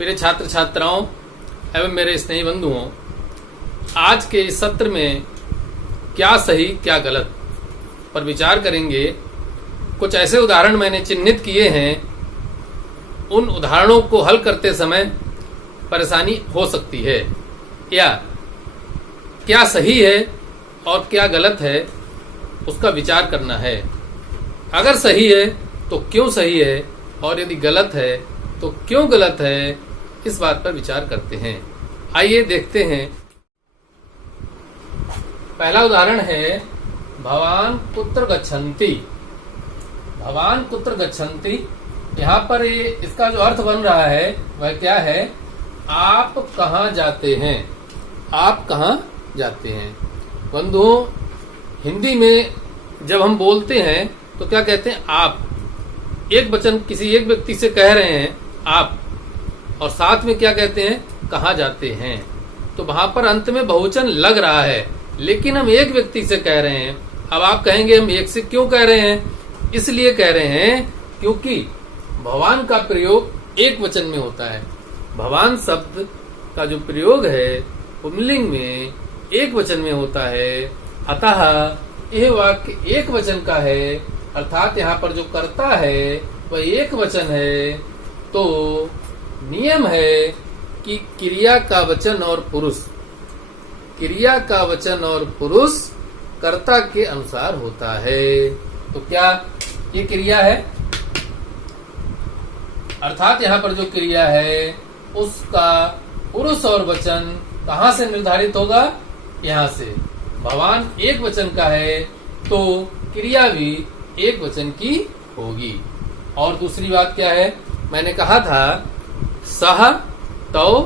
मेरे छात्र छात्राओं एवं मेरे स्नेही बंधुओं, आज के इस सत्र में क्या सही क्या गलत पर विचार करेंगे। कुछ ऐसे उदाहरण मैंने चिन्हित किए हैं, उन उदाहरणों को हल करते समय परेशानी हो सकती है, या क्या सही है और क्या गलत है उसका विचार करना है। अगर सही है तो क्यों सही है, और यदि गलत है तो क्यों गलत है, इस बात पर विचार करते हैं। आइए देखते हैं। पहला उदाहरण है भवान कुत्र गच्छन्ति। भवान कुत्र गच्छन्ति, यहाँ पर इसका जो अर्थ बन रहा है वह क्या है? आप कहाँ जाते हैं। आप कहाँ जाते हैं। बंधुओं, हिंदी में जब हम बोलते हैं तो क्या कहते हैं? आप। एक वचन किसी एक व्यक्ति से कह रहे हैं आप, और साथ में क्या कहते हैं? कहाँ जाते हैं। तो वहां पर अंत में बहुवचन लग रहा है, लेकिन हम एक व्यक्ति से कह रहे हैं। अब आप कहेंगे हम एक से क्यों कह रहे हैं? इसलिए कह रहे हैं क्योंकि भवान का प्रयोग एक वचन में होता है। भवान शब्द का जो प्रयोग है पुंलिंग में एक वचन में होता है, अतः यह वाक्य एक वचन का है, अर्थात यहाँ पर जो कर्ता है वह एक वचन है। तो नियम है कि क्रिया का वचन और पुरुष, क्रिया का वचन और पुरुष कर्ता के अनुसार होता है। तो क्या ये क्रिया है? अर्थात यहाँ पर जो क्रिया है उसका पुरुष और वचन कहाँ से निर्धारित होगा? यहाँ से। भवान एक वचन का है तो क्रिया भी एक वचन की होगी। और दूसरी बात क्या है? मैंने कहा था सह तौ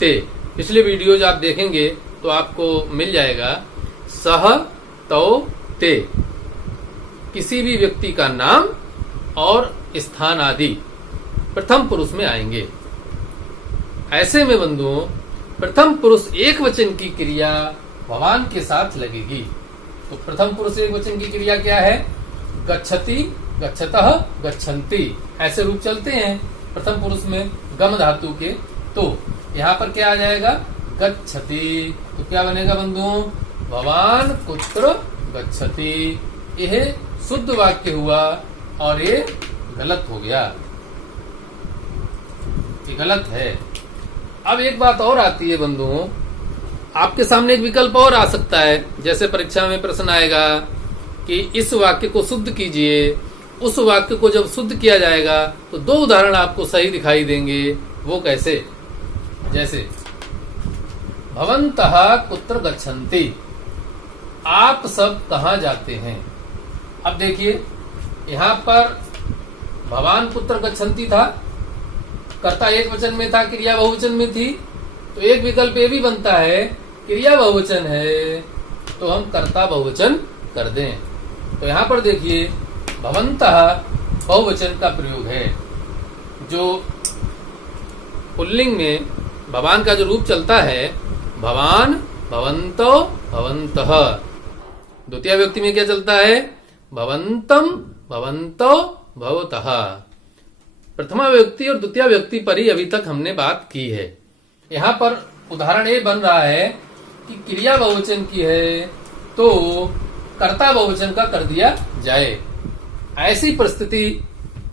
ते। पिछले वीडियोज आप देखेंगे तो आपको मिल जाएगा। सह तौ ते किसी भी व्यक्ति का नाम और स्थान आदि प्रथम पुरुष में आएंगे। ऐसे में बंधुओं, प्रथम पुरुष एक वचन की क्रिया भवान के साथ लगेगी। तो प्रथम पुरुष एक वचन की क्रिया क्या है? गच्छति, गच्छतः, गच्छन्ति, ऐसे रूप चलते हैं प्रथम पुरुष में गम धातु के। तो यहाँ पर क्या आ जाएगा? गच्छति। तो क्या बनेगा बंधुओं? भवान कुत्र गच्छति। यह शुद्ध वाक्य हुआ और ये गलत हो गया, ये गलत है। अब एक बात और आती है बंधुओं, आपके सामने एक विकल्प और आ सकता है। जैसे परीक्षा में प्रश्न आएगा कि इस वाक्य को शुद्ध कीजिए। उस वाक्य को जब शुद्ध किया जाएगा तो दो उदाहरण आपको सही दिखाई देंगे। वो कैसे? जैसे भवन्तः कुत्र गच्छन्ति, आप सब कहाँ जाते हैं। अब देखिए, यहाँ पर भवान कुत्र गच्छन्ति था, कर्ता एक वचन में था, क्रिया बहुवचन में थी। तो एक विकल्प ये भी बनता है, क्रिया बहुवचन है तो हम कर्ता बहुवचन कर दें। तो यहाँ पर देखिए, भवन्तः बहुवचन का प्रयोग है। जो पुल्लिंग में भवान का जो रूप चलता है, भवान, भवन्तो, भवन्तः। द्वितीय व्यक्ति में क्या चलता है? भवन्तम, भवन्तो, भवतः। प्रथमा व्यक्ति और द्वितीय व्यक्ति पर ही अभी तक हमने बात की है। यहाँ पर उदाहरण ये बन रहा है कि क्रिया बहुवचन की है तो कर्ता बहुवचन का कर दिया जाए। ऐसी परिस्थिति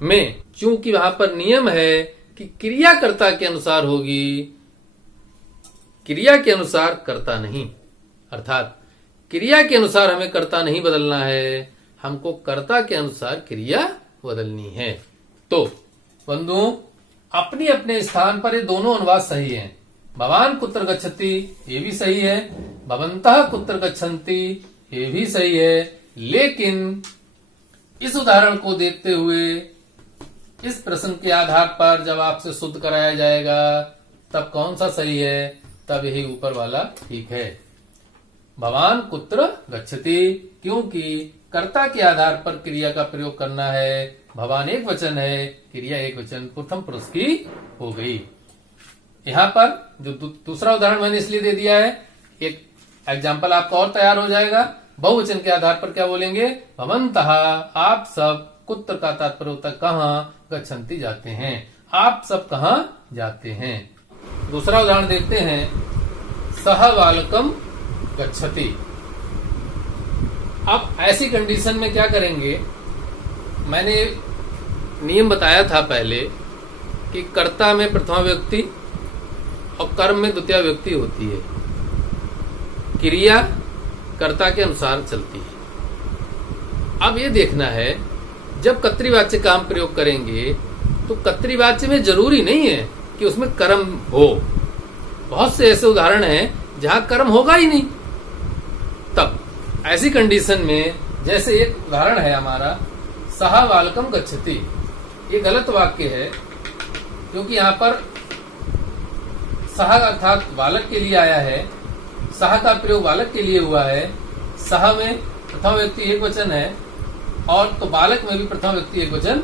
में चूंकि वहां पर नियम है कि क्रिया कर्ता के अनुसार होगी, क्रिया के अनुसार कर्ता नहीं, अर्थात क्रिया के अनुसार हमें कर्ता नहीं बदलना है, हमको कर्ता के अनुसार क्रिया बदलनी है। तो बंधुओं, अपने अपने स्थान पर ये दोनों अनुवाद सही हैं। भवान कुत्र गच्छति ये भी सही है, भवन्तः कुत्र गच्छन्ति ये भी सही है। लेकिन इस उदाहरण को देखते हुए, इस प्रश्न के आधार पर जब आपसे शुद्ध कराया जाएगा तब कौन सा सही है? तब यही ऊपर वाला ठीक है, भवान कुत्र गच्छति, क्योंकि कर्ता के आधार पर क्रिया का प्रयोग करना है। भवान एक वचन है, क्रिया एक वचन प्रथम पुरुष की हो गई। यहाँ पर जो दूसरा उदाहरण मैंने इसलिए दे दिया है, एक एग्जाम्पल आपका और तैयार हो जाएगा। बहुवचन के आधार पर क्या बोलेंगे? भवन्तः, आप सब, कुत्र का तात्पर्य होता है कहाँ, गच्छन्ति जाते हैं, आप सब कहाँ जाते हैं। दूसरा उदाहरण देखते हैं, सह बालकम गच्छति। अब ऐसी कंडीशन में क्या करेंगे, मैंने नियम बताया था पहले कि कर्ता में प्रथमा व्यक्ति और कर्म में द्वितीय व्यक्ति होती है। क्रिया कर्ता के अनुसार चलती है। अब ये देखना है, जब कर्तृवाच्य का हम प्रयोग करेंगे तो कर्तृवाच्य में जरूरी नहीं है कि उसमें कर्म हो। बहुत से ऐसे उदाहरण हैं जहां कर्म होगा ही नहीं। तब ऐसी कंडीशन में, जैसे एक उदाहरण है हमारा, सहा बालकम गच्छति। ये गलत वाक्य है क्योंकि यहाँ पर सह अर्थात बालक के लिए आया है। सह का प्रयोग बालक के लिए हुआ है। सह में प्रथम व्यक्ति एक वचन है और तो बालक में भी प्रथम व्यक्ति एक वचन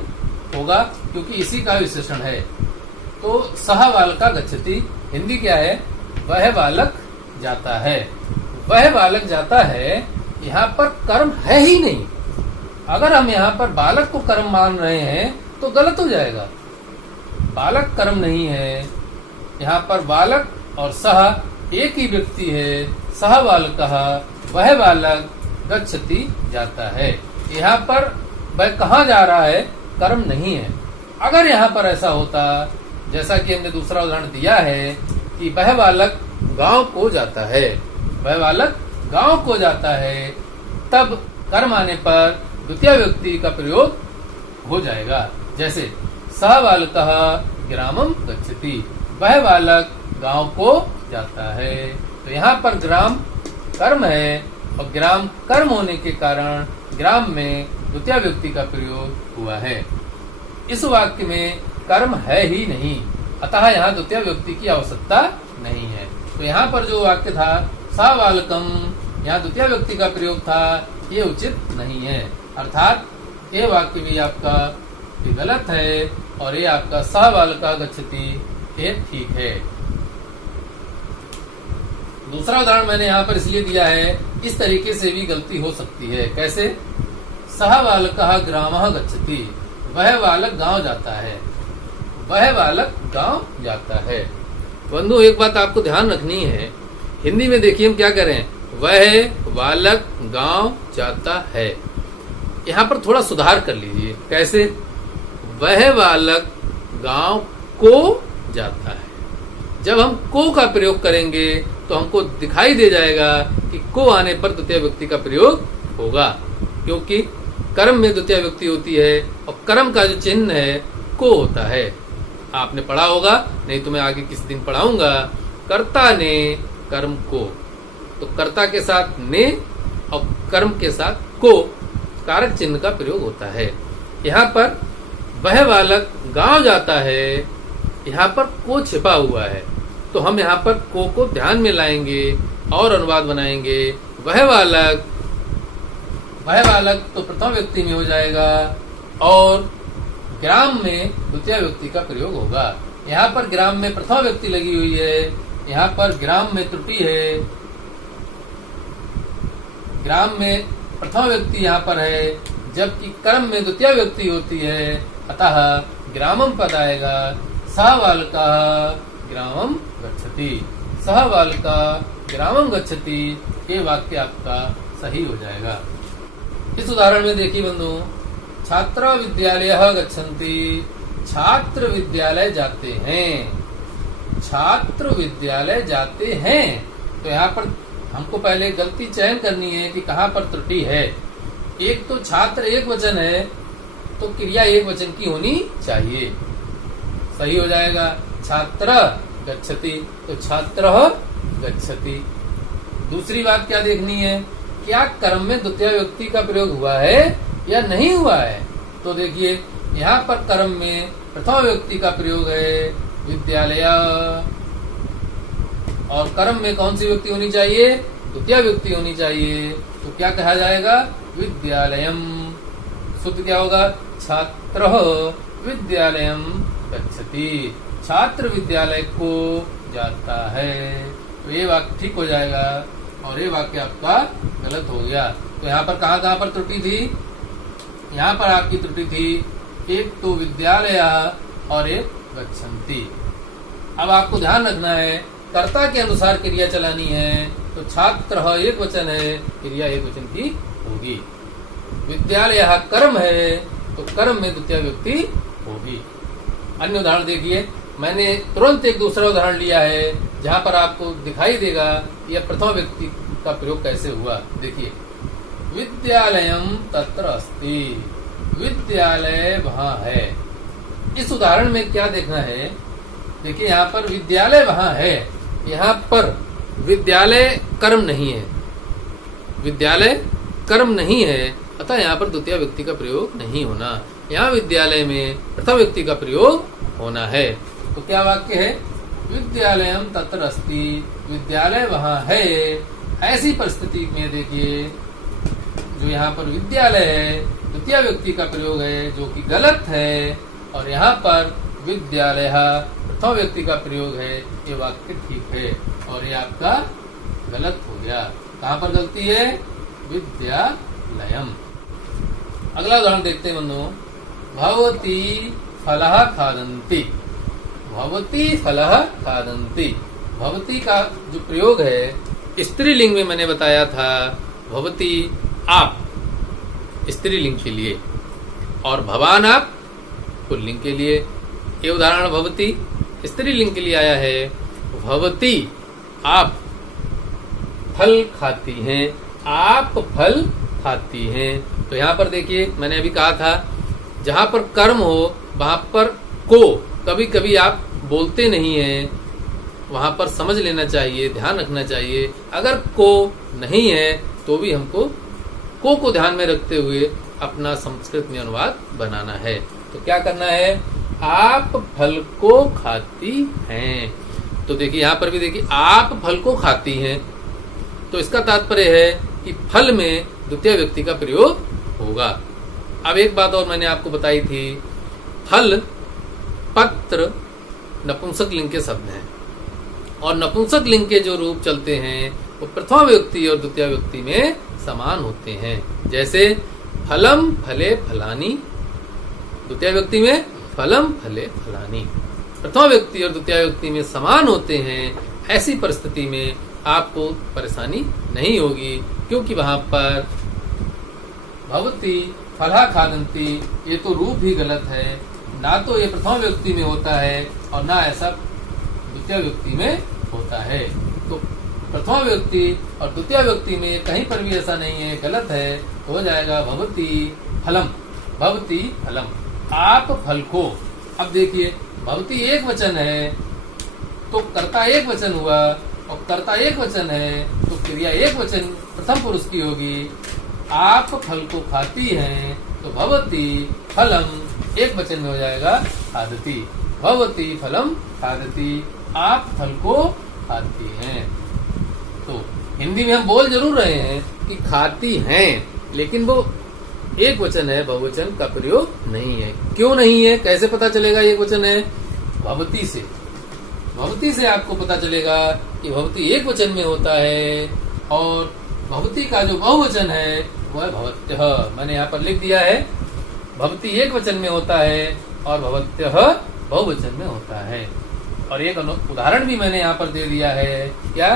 होगा क्योंकि इसी का विशेषण है। तो सह बालका गच्छति हिंदी क्या है, वह बालक जाता है। वह बालक जाता है, यहाँ पर कर्म है ही नहीं। अगर हम यहाँ पर बालक को कर्म मान रहे हैं तो गलत हो जाएगा। बालक कर्म नहीं है, यहाँ पर बालक और सह एक ही व्यक्ति है। सह बालकः, वह बालक गच्छति जाता है। यहाँ पर वह कहाँ जा रहा है, कर्म नहीं है। अगर यहाँ पर ऐसा होता, जैसा कि हमने दूसरा उदाहरण दिया है कि वह बालक गांव को जाता है, वह बालक गांव को जाता है, तब कर्म आने पर द्वितीय व्यक्ति का प्रयोग हो जाएगा। जैसे सह बालकः ग्रामम गच्छति, वह बालक गांव को जाता है। तो यहाँ पर ग्राम कर्म है और ग्राम कर्म होने के कारण ग्राम में द्वितीय व्यक्ति का प्रयोग हुआ है। इस वाक्य में कर्म है ही नहीं, अतः यहाँ द्वितीय व्यक्ति की आवश्यकता नहीं है। तो यहाँ पर जो वाक्य था सा बालकम, यहाँ द्वितीय व्यक्ति का प्रयोग था, ये उचित नहीं है। अर्थात ये वाक्य भी आपका भी गलत है और ये आपका सा बालका गच्छति ये ठीक है। दूसरा उदाहरण मैंने यहाँ पर इसलिए दिया है, इस तरीके से भी गलती हो सकती है। कैसे, सह बालकः ग्रामः गच्छति, वह बालक गांव जाता है, वह बालक गांव जाता है। बंधु एक बात आपको ध्यान रखनी है, हिंदी में देखिए हम क्या करें, वह बालक गांव जाता है। यहाँ पर थोड़ा सुधार कर लीजिए। कैसे, वह बालक गांव को जाता है। जब हम को का प्रयोग करेंगे तो हमको दिखाई दे जाएगा कि को आने पर द्वितीय व्यक्ति का प्रयोग होगा, क्योंकि कर्म में द्वितीय व्यक्ति होती है और कर्म का जो चिन्ह है को होता है। आपने पढ़ा होगा, नहीं तो मैं आगे किसी दिन पढ़ाऊंगा। कर्ता ने कर्म को, तो कर्ता के साथ ने और कर्म के साथ को कारक चिन्ह का प्रयोग होता है। यहाँ पर वह बालक गांव जाता है, यहाँ पर को छिपा हुआ है, तो हम यहाँ पर को ध्यान में लाएंगे और अनुवाद बनाएंगे। वह बालक तो प्रथम व्यक्ति में हो जाएगा और ग्राम में द्वितीय व्यक्ति का प्रयोग होगा। यहाँ पर ग्राम में प्रथम व्यक्ति लगी हुई है, यहाँ पर ग्राम में त्रुटि है। ग्राम में प्रथम व्यक्ति यहाँ पर है, जबकि कर्म में द्वितीय व्यक्ति होती है, अतः ग्रामम पद आएगा। सह बालका ग्रामम गच्छति, सह बालका ग्रामम गच्छति, ये वाक्य आपका सही हो जाएगा। इस उदाहरण में देखिए बंधु, छात्र विद्यालयः गच्छन्ति, छात्र विद्यालय जाते हैं, छात्र विद्यालय जाते हैं। तो यहाँ पर हमको पहले गलती चयन करनी है कि कहाँ पर त्रुटि है। एक तो छात्र एक वचन है, तो क्रिया एक वचन की होनी चाहिए, सही हो जाएगा। छात्र गच्छति, तो छात्र गच्छति। दूसरी बात क्या देखनी है, क्या कर्म में द्वितीय व्यक्ति का प्रयोग हुआ है या नहीं हुआ है। तो देखिए यहाँ पर कर्म में प्रथम व्यक्ति का प्रयोग है, विद्यालय, और कर्म में कौन सी व्यक्ति होनी चाहिए, द्वितीय व्यक्ति होनी चाहिए। तो क्या कहा जाएगा, विद्यालयम। शुद्ध क्या होगा, छात्र विद्यालयम गच्छति, छात्र विद्यालय को जाता है। तो ये वाक्य ठीक हो जाएगा और ये वाक्य आपका गलत हो गया। तो यहाँ पर कहाँ पर त्रुटि थी, यहाँ पर आपकी त्रुटि थी एक तो विद्यालय और एक गच्छन्ति। अब आपको ध्यान रखना है, कर्ता के अनुसार क्रिया चलानी है, तो छात्र एक वचन है, क्रिया एक वचन की होगी। विद्यालय कर्म है, तो कर्म में द्वितीय व्यक्ति होगी। अन्य उदाहरण देखिए, मैंने तुरंत एक दूसरा उदाहरण लिया है जहां पर आपको दिखाई देगा यह प्रथम व्यक्ति का प्रयोग कैसे हुआ। देखिए, विद्यालयम तत्र अस्ति, विद्यालय वहां है। इस उदाहरण में क्या देखना है, देखिए यहाँ पर विद्यालय वहां है, यहाँ पर विद्यालय कर्म नहीं है, विद्यालय कर्म नहीं है, अतः यहाँ पर द्वितीय व्यक्ति का प्रयोग नहीं होना। यहाँ विद्यालय में प्रथम व्यक्ति का प्रयोग होना है। तो क्या वाक्य है, विद्यालयम तत्र अस्ति, विद्यालय वहां है। ऐसी परिस्थिति में देखिए, जो यहाँ पर विद्यालय है द्वितीय व्यक्ति का प्रयोग है, जो कि गलत है, और यहाँ पर विद्यालय प्रथम व्यक्ति का प्रयोग है, ये वाक्य ठीक है, और ये आपका गलत हो गया। कहाँ पर गलती है, विद्यालयम। अगला उदाहरण देखते हैं बंधुओं, भवती फलः खादन्ति, भवती फलः खादन्ति। भवती का जो प्रयोग है स्त्रीलिंग में मैंने बताया था, भवती आप स्त्रीलिंग के लिए और भवान आप पुल्लिंग के लिए। ये उदाहरण भवती स्त्रीलिंग के लिए आया है, भवती आप फल खाती हैं, आप फल खाती हैं। तो यहाँ पर देखिए, मैंने अभी कहा था जहां पर कर्म हो वहां पर को कभी कभी आप बोलते नहीं हैं, वहां पर समझ लेना चाहिए, ध्यान रखना चाहिए। अगर को नहीं है तो भी हमको को ध्यान में रखते हुए अपना संस्कृत में अनुवाद बनाना है। तो क्या करना है, आप फल को खाती हैं। तो देखिए यहाँ पर भी देखिए, आप फल को खाती हैं, तो इसका तात्पर्य है कि फल में द्वितीय व्यक्ति का प्रयोग होगा। अब एक बात और मैंने आपको बताई थी, फल पत्र नपुंसक लिंग के शब्द हैं, और नपुंसक लिंग के जो रूप चलते हैं वो प्रथम व्यक्ति और द्वितीय व्यक्ति में समान होते हैं। जैसे फलम फले फलानी, द्वितीय व्यक्ति में फलम फले फलानी, प्रथम व्यक्ति और द्वितीय व्यक्ति में समान होते हैं। ऐसी परिस्थिति में आपको परेशानी नहीं होगी, क्योंकि वहां पर भवती फलः खादन्ति, ये तो रूप ही गलत है, ना तो ये प्रथम व्यक्ति में होता है और ना ऐसा द्वितीय व्यक्ति में होता है। तो प्रथम व्यक्ति और द्वितीय व्यक्ति में कहीं पर भी ऐसा नहीं है, गलत है, तो हो जाएगा भवती फलम, भवती फलम, आप फल को। अब देखिए, भवती एक वचन है तो कर्ता एक वचन हुआ, और कर्ता एक वचन है तो क्रिया एक वचन प्रथम पुरुष की होगी। आप फल को खाती हैं तो भवती फलम एक वचन में हो जाएगा खादती, भवती फलम खादती, आप फल को खाती हैं। तो हिंदी में हम बोल जरूर रहे हैं कि खाती हैं, लेकिन वो एक वचन है, बहुवचन का प्रयोग नहीं है। क्यों नहीं है, कैसे पता चलेगा एक वचन है, भवती से। भवती से आपको पता चलेगा कि भवती एक वचन में होता है, और भवती का जो बहुवचन है वह भवत्यः, मैंने यहाँ पर लिख दिया है, भवती एक वचन में होता है और भवत्यः बहुवचन में होता है। और एक उदाहरण भी मैंने यहाँ पर दे दिया है, क्या,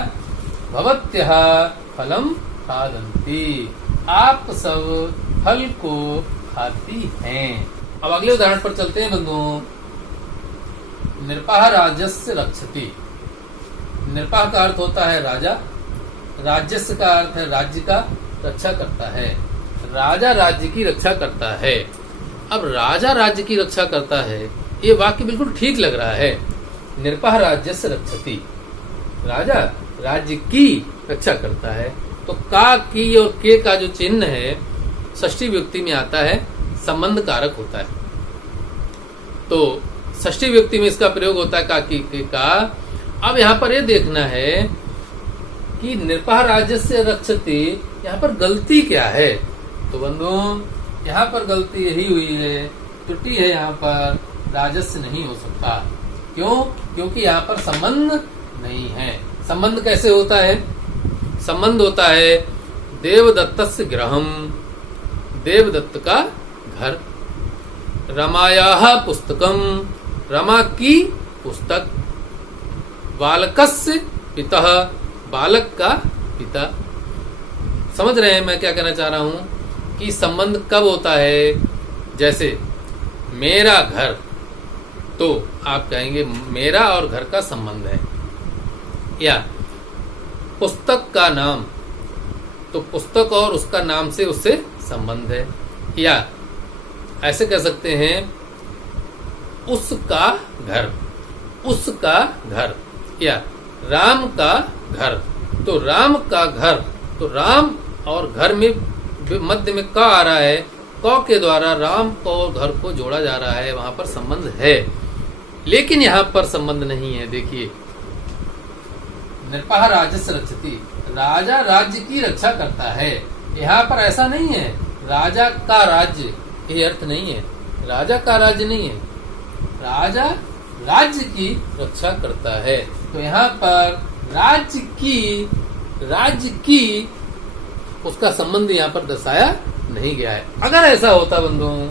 भवत्यः फलम खादन्ति, आप सब फल को खाती हैं। अब अगले उदाहरण पर चलते हैं बंधुओं। नृपः राज्यस्य रक्षति, नृपः का अर्थ होता है राजा, राज्यस्य का अर्थ है राज्य का रक्षा करता है, राजा राज्य की रक्षा करता है। अब राजा राज्य की रक्षा करता है, ये वाक्य बिल्कुल ठीक लग रहा है। नृपः राज्यस्य रक्षति, राजा राज्य की रक्षा करता है। तो का, की और के का जो चिन्ह है षष्ठी व्यक्ति में आता है, संबंध कारक होता है। तो षष्ठी व्यक्ति में इसका प्रयोग होता है का, की, के का। अब यहाँ पर ये देखना है कि नृपः राज्यस्य रक्षति, यहाँ पर गलती क्या है। तो बंधुओं, यहाँ पर गलती यही हुई है, त्रुटि है, यहाँ पर राजस्य नहीं हो सकता। क्यों, क्योंकि यहाँ पर संबंध नहीं है। संबंध कैसे होता है, संबंध होता है देवदत्तस्य गृहम, देवदत्त का घर, रमायाः पुस्तकम, रमा की पुस्तक, बालकस्य पिता, बालक का पिता। समझ रहे हैं मैं क्या कहना चाह रहा हूं कि संबंध कब होता है? जैसे मेरा घर, तो आप कहेंगे मेरा और घर का संबंध है। या पुस्तक का नाम, तो पुस्तक और उसका नाम से उससे संबंध है। या ऐसे कह सकते हैं उसका घर, उसका घर। या राम का घर, तो राम का घर, तो राम और घर में मध्य में क आ रहा है, क के द्वारा राम को और घर को जोड़ा जा रहा है, वहां पर संबंध है। लेकिन यहां पर संबंध नहीं है। देखिए, नृपः राज्यस्य रक्षति, राजा राज्य की रक्षा करता है। यहाँ पर ऐसा नहीं है राजा का राज्य, ये अर्थ नहीं है। राजा का राज्य नहीं है, राजा राज्य की रक्षा करता है। तो यहाँ पर राज्य की उसका संबंध यहाँ पर दर्शाया नहीं गया है। अगर ऐसा होता बंधुओं,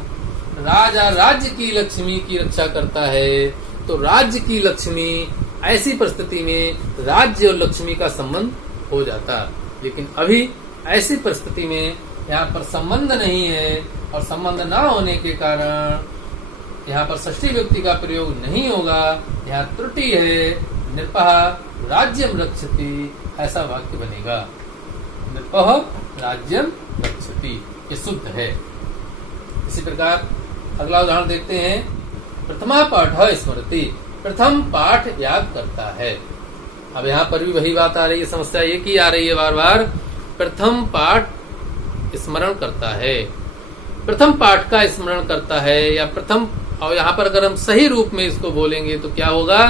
राजा राज्य की लक्ष्मी की रक्षा करता है, तो राज्य की लक्ष्मी, ऐसी परिस्थिति में राज्य और लक्ष्मी का संबंध हो जाता। लेकिन अभी ऐसी परिस्थिति में यहाँ पर संबंध नहीं है, और संबंध ना होने के कारण यहाँ पर षष्ठी व्यक्ति का प्रयोग नहीं होगा। यहाँ त्रुटि है, नृपः राज्यम रक्षति, ऐसा वाक्य बनेगा। नृपः राज्यम रक्षति, ये शुद्ध है। इसी प्रकार अगला उदाहरण देखते हैं। प्रथमा पाठ स्मृति, प्रथम पाठ याद करता है। अब यहाँ पर भी वही बात आ रही है, समस्या एक ही आ रही है बार बार। प्रथम पाठ स्मरण करता है, प्रथम पाठ का स्मरण करता है, या प्रथम, और यहाँ पर अगर हम सही रूप में इसको बोलेंगे तो क्या होगा?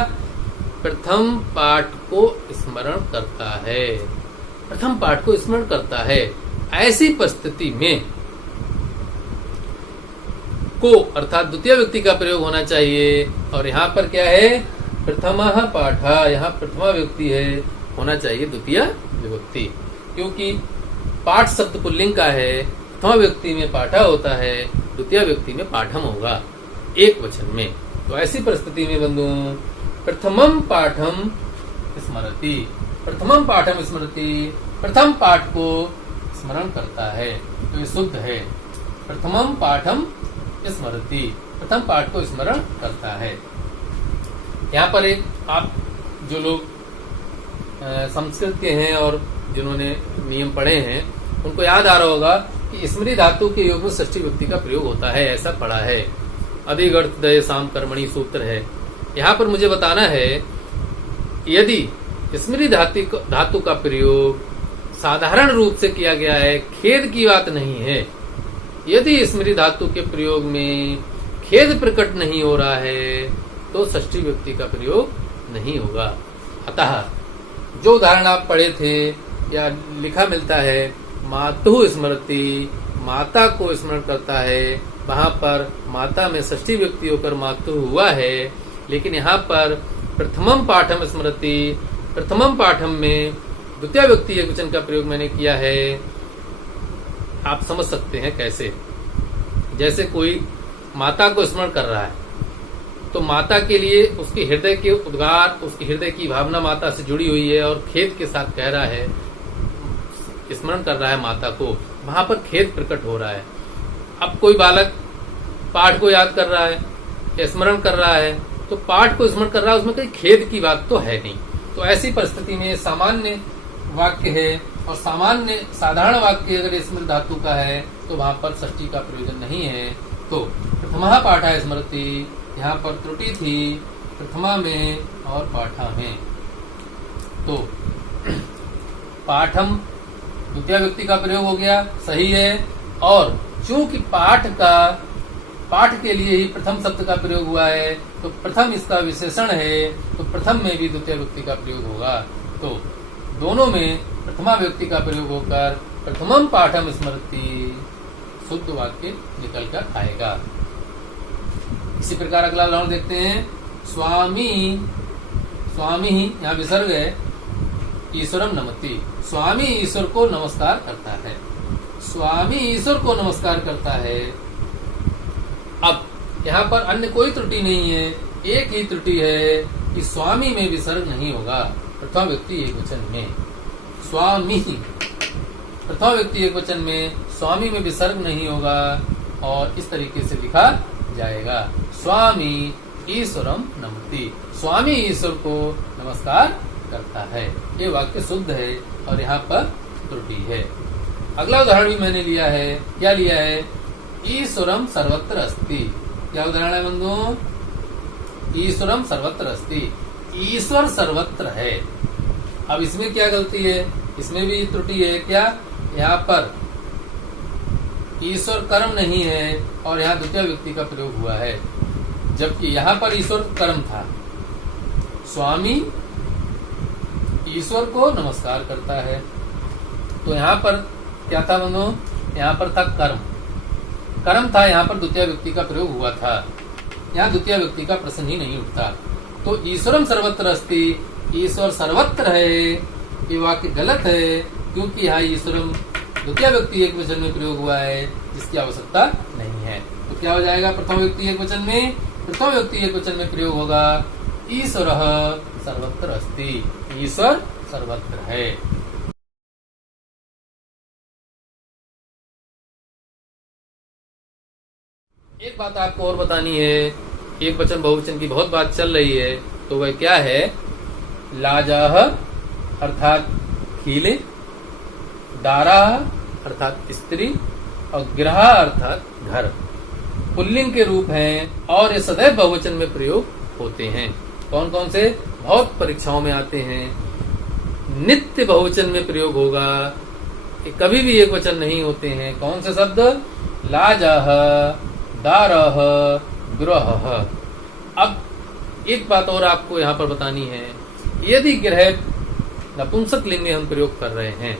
प्रथम पाठ को स्मरण करता है, प्रथम पाठ को स्मरण करता है। ऐसी परिस्थिति में को अर्थात द्वितीय व्यक्ति का प्रयोग होना चाहिए। और यहाँ पर क्या है? प्रथमः पाठ, यहाँ प्रथमा व्यक्ति है, होना चाहिए द्वितीय विभक्ति, क्योंकि पाठ शब्द पुल्लिंग का है। प्रथमा व्यक्ति में पाठा होता है, द्वितीय व्यक्ति में पाठम होगा, एक वचन में। तो ऐसी परिस्थिति में बंधु प्रथमम पाठम स्मरति, प्रथमम पाठम स्मरति, प्रथम पाठ को स्मरण करता है। तो ये शुद्ध है। प्रथमम पाठम स्मरति, प्रथम पाठ को स्मरण करता है। यहाँ पर एक, आप जो लोग संस्कृत के हैं और जिन्होंने नियम पढ़े हैं, उनको याद आ रहा होगा कि स्मृति धातु के योग में षष्ठी व्यक्ति का प्रयोग होता है, ऐसा पढ़ा है। अधिगर्थ दय साम कर्मणि सूत्र है। यहाँ पर मुझे बताना है, यदि स्मृति धातु का प्रयोग साधारण रूप से किया गया है, खेद की बात नहीं है, यदि स्मृति धातु के प्रयोग में खेद प्रकट नहीं हो रहा है, तो षष्ठी व्यक्ति का प्रयोग नहीं होगा। अतः जो उदाहरण आप पढ़े थे या लिखा मिलता है, मातु स्मृति, माता को स्मरण करता है, वहां पर माता में षष्ठी व्यक्ति होकर मातु हुआ है। लेकिन यहाँ पर प्रथमम पाठम स्मृति, प्रथमम पाठम में द्वितीय व्यक्ति एकवचन का प्रयोग मैंने किया है। आप समझ सकते हैं कैसे? जैसे कोई माता को स्मरण कर रहा है, तो माता के लिए उसके हृदय के उद्गार, उसके हृदय की भावना माता से जुड़ी हुई है, और खेद के साथ कह रहा है, स्मरण कर रहा है माता को, वहां पर खेद प्रकट हो रहा है। अब कोई बालक पाठ को याद कर रहा है, स्मरण कर रहा है, तो पाठ को स्मरण कर रहा है, उसमें कोई खेद की बात तो है नहीं। तो ऐसी परिस्थिति में सामान्य वाक्य है, और सामान्य साधारण वाक्य अगर स्मृति धातु का है, तो वहां पर षष्ठी का प्रयोजन नहीं है। तो प्रथमा पाठा स्मृति, यहाँ पर त्रुटि थी प्रथमा में और पाठा में। तो पाठम द्वितीय व्यक्ति का प्रयोग हो गया, सही है। और चूंकि पाठ के लिए ही प्रथम शब्द का प्रयोग हुआ है, तो प्रथम इसका विशेषण है, तो प्रथम में भी द्वितीय व्यक्ति का प्रयोग होगा। तो दोनों में प्रथमा व्यक्ति का प्रयोग होकर प्रथमम पाठम स्मृति शुद्ध वाक्य निकल कर आएगा। इसी प्रकार अगला उदाहरण देखते हैं। स्वामी, स्वामी यहाँ विसर्ग है, ईश्वरम नमति, स्वामी ईश्वर को नमस्कार करता है, स्वामी ईश्वर को नमस्कार करता है। अब यहाँ पर अन्य कोई त्रुटि नहीं है, एक ही त्रुटि है, कि स्वामी में विसर्ग नहीं होगा। प्रथम व्यक्ति एकवचन में स्वामी, प्रथम व्यक्ति एकवचन में स्वामी में विसर्ग नहीं होगा और इस तरीके से लिखा जाएगा, स्वामी ईश्वरम नमति। स्वामी ईश्वर को नमस्कार करता है। ये वाक्य शुद्ध है और यहाँ पर त्रुटि है। अगला उदाहरण भी मैंने लिया है। क्या लिया है? ईश्वरम सर्वत्र अस्ति। क्या उदाहरण है बंधुओं? ईश्वरम सर्वत्र अस्ति। ईश्वर सर्वत्र है। अब इसमें क्या गलती है? इसमें भी त्रुटि है। क्या? यहाँ पर ईश्वर कर्म नहीं है और यहाँ द्वितीय व्यक्ति का प्रयोग हुआ है, जबकि यहाँ पर ईश्वर कर्म था। स्वामी ईश्वर को नमस्कार करता है, तो यहाँ पर क्या था बंधुओं? यहाँ पर था कर्म, कर्म था, यहाँ पर द्वितीय व्यक्ति का प्रयोग हुआ था। यहाँ द्वितीय व्यक्ति का प्रश्न ही नहीं उठता। तो ईश्वरम सर्वत्र अस्ति, ईश्वर सर्वत्र है, ये वाक्य गलत है, क्योंकि यहाँ ईश्वरम द्वितीय व्यक्ति एक वचन में प्रयोग हुआ है, जिसकी आवश्यकता नहीं है। तो क्या हो जाएगा? प्रथम व्यक्ति एक वचन में, प्रथम व्यक्ति एक वचन में प्रयोग होगा ईश्वरः सर्वत्र अस्ति, ईश्वर सर्वत्र है। एक बात आपको और बतानी है, एक वचन बहुवचन की बहुत बात चल रही है, तो वह क्या है? लाजाह अर्थात खीले, दारा अर्थात स्त्री और गृह अर्थात घर पुल्लिंग के रूप हैं और ये सदैव बहुवचन में प्रयोग होते हैं। कौन कौन से? बहुत परीक्षाओं में आते हैं। नित्य बहुवचन में प्रयोग होगा, ये कभी भी एक वचन नहीं होते हैं। कौन से शब्द? लाजाह, दारह, गृह। अब एक बात और आपको यहाँ पर बतानी है, यदि गृह नपुंसक लिंग में हम प्रयोग कर रहे हैं,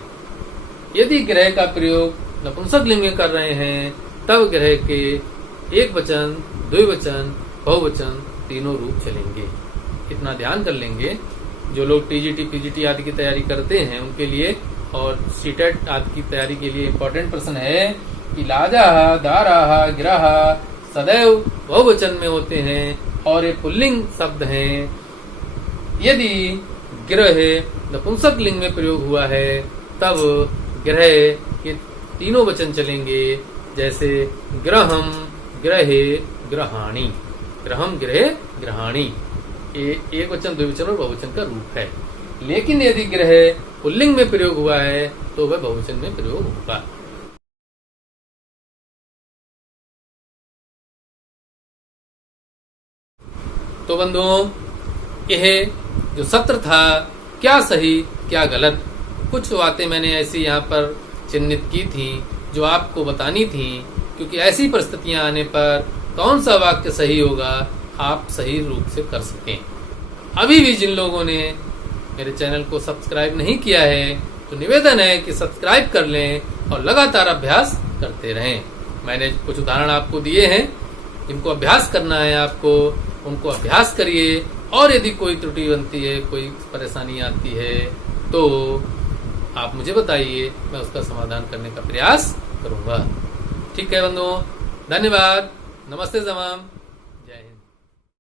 यदि गृह का प्रयोग नपुंसक लिंग में कर रहे हैं, तब गृह के एक वचन, द्विवचन, बहुवचन तीनों रूप चलेंगे। इतना ध्यान कर लेंगे। जो लोग टीजीटी, पीजीटी आदि की तैयारी करते हैं उनके लिए और सीटेट आदि की तैयारी के लिए इम्पोर्टेंट प्रश्न है कि लाजाह, दाराह, गिराह सदैव बहुवचन में होते हैं और ये पुल्लिंग शब्द हैं। यदि गृह नपुंसक लिंग में प्रयोग हुआ है, तब गृह के तीनों वचन चलेंगे, जैसे गृहम, गृहे, गृहाणि। गृहम, गृहे, गृहाणि ये एक वचन, द्विवचन और बहुवचन का रूप है। लेकिन यदि गृह पुल्लिंग में प्रयोग हुआ है तो वह बहुवचन में प्रयोग होगा। तो बंधुओं, यह जो सत्र था, क्या सही क्या गलत, कुछ बातें मैंने ऐसी यहाँ पर चिन्हित की थी जो आपको बतानी थी, क्योंकि ऐसी परिस्थितियां आने पर कौन सा वाक्य सही होगा आप सही रूप से कर सकें। अभी भी जिन लोगों ने मेरे चैनल को सब्सक्राइब नहीं किया है, तो निवेदन है कि सब्सक्राइब कर लें और लगातार अभ्यास करते रहें। मैंने कुछ उदाहरण आपको दिए हैं, जिनको अभ्यास करना है आपको, उनको अभ्यास करिए। और यदि कोई त्रुटि बनती है, कोई परेशानी आती है, तो आप मुझे बताइए, मैं उसका समाधान करने का प्रयास करूंगा। ठीक है बंधुओं, धन्यवाद। नमस्ते जमाम।